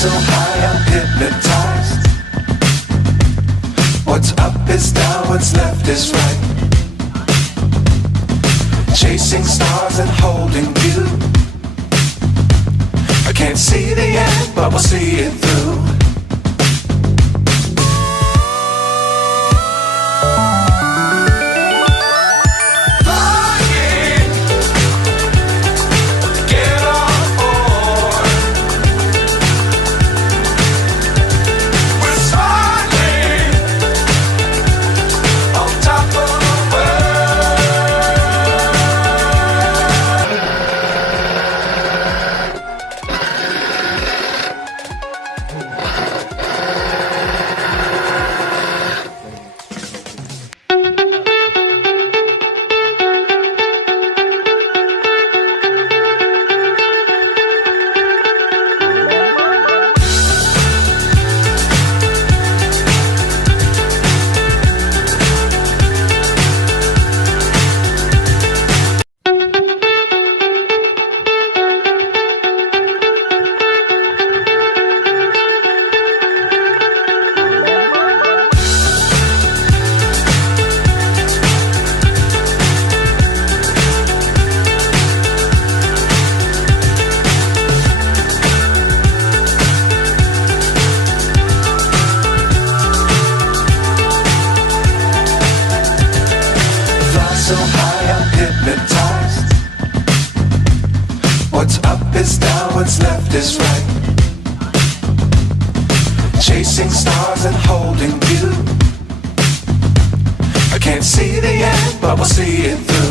So high I'm hypnotized. What's up is down, what's left is right. Chasing stars and holding you. I can't see the end, but we'll see it through. So high I'm hypnotized. What's up is down, what's left is right. Chasing stars and holding you. I can't see the end, but we'll see it through.